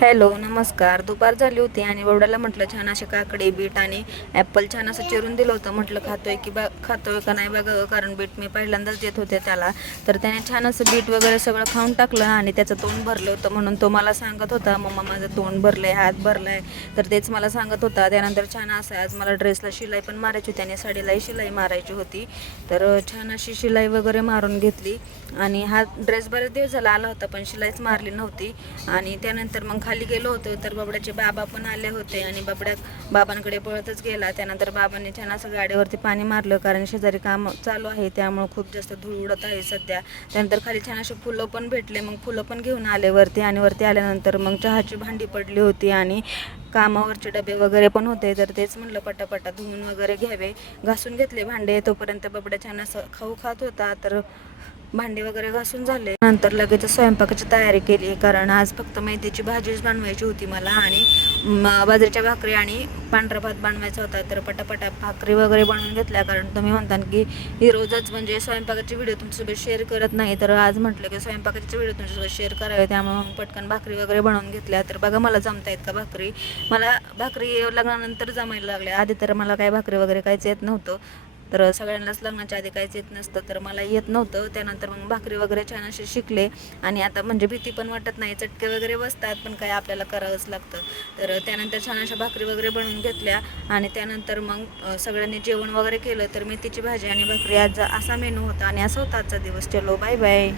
Hello, नमस्कार. दुपार झाली होती आणि बावड्याला म्हटलं छान असे काकडी, बीट आणि ॲपल छान असं चिरून दिलं होतं. म्हटलं खातोय का नाही बघावं, कारण बीट मी पहिल्यांदाच देत होते त्याला. तर त्याने छान असं बीट वगैरे सगळं खाऊन टाकलं आणि त्याचं तोंड भरलं होतं. म्हणून तो मला सांगत होता, मम्मा माझं तोंड भरलंय, हात भरलाय. तर तेच मला सांगत होता. त्यानंतर छान असं आज मला ड्रेसला शिलाई पण मारायची होती आणि साडीलाही शिलाई मारायची होती. तर छान अशी शिलाई वगैरे मारून घेतली आणि हा ड्रेस बरेच दिवस झाला आला होता, पण शिलाईच मारली नव्हती. आणि त्यानंतर मग खाली गेलो होतो, तर बाबड्याचे बाबा पण आले होते आणि बाबांकडे पळतच गेला. त्यानंतर बाबांनी छान असं गाडीवरती पाणी मारलं, कारण शेजारी काम चालू आहे, त्यामुळं खूप जास्त धूळ उडत आहे सध्या. त्यानंतर खाली छान असे फुलं पण भेटले, मग फुलं पण घेऊन आले वरती. आणि वरती आल्यानंतर मग चहाची भांडी पडली होती आणि कामावरचे डबे वगैरे पण होते. तर तेच म्हणलं पटापटा धुवून वगैरे घ्यावे. घासून घेतले भांडे. तोपर्यंत बाबड्या छान असं खाऊ खात होता. तर भांडे वगैरे घासून झाले. नंतर लगेच स्वयंपाकाची तयारी केली, कारण आज फक्त मेथीची भाजीच बनवायची होती मला आणि बाजरीच्या भाकरी आणि पांढरा भात बनवायचा होता. तर पटापटा भाकरी वगैरे बनवून घेतल्या, कारण तुम्ही म्हणता की ही रोजच म्हणजे स्वयंपाकाची व्हिडिओ तुमच्यासोबत शेअर करत नाही. तर आज म्हटलं की स्वयंपाकाचे व्हिडिओ तुमच्यासोबत शेअर करावे, त्यामुळे पटकन भाकरी वगैरे बनवून घेतल्या. तर बघा मला जमतायत का भाकरी. मला भाकरी लग्नानंतर जमायला लागल्या. आधी तर मला काय भाकरी वगैरे काहीच येत नव्हतं. तर सगळ्यांनाच लग्नाच्या आधी काहीच येत नसतं, तर मला येत नव्हतं. त्यानंतर मग भाकरी वगैरे छान असे शिकले आणि आता म्हणजे भीती पण वाटत नाही. चटके वगैरे बसतात, पण काय आपल्याला करावंच लागतं. तर त्यानंतर छान अशा भाकरी वगैरे बनवून घेतल्या आणि त्यानंतर मग सगळ्यांनी जेवण वगैरे केलं. तर मेथीची भाजी आणि भाकरी आज असा मेनू होता आणि असा होता आजचा दिवस. चलो, बाय बाय.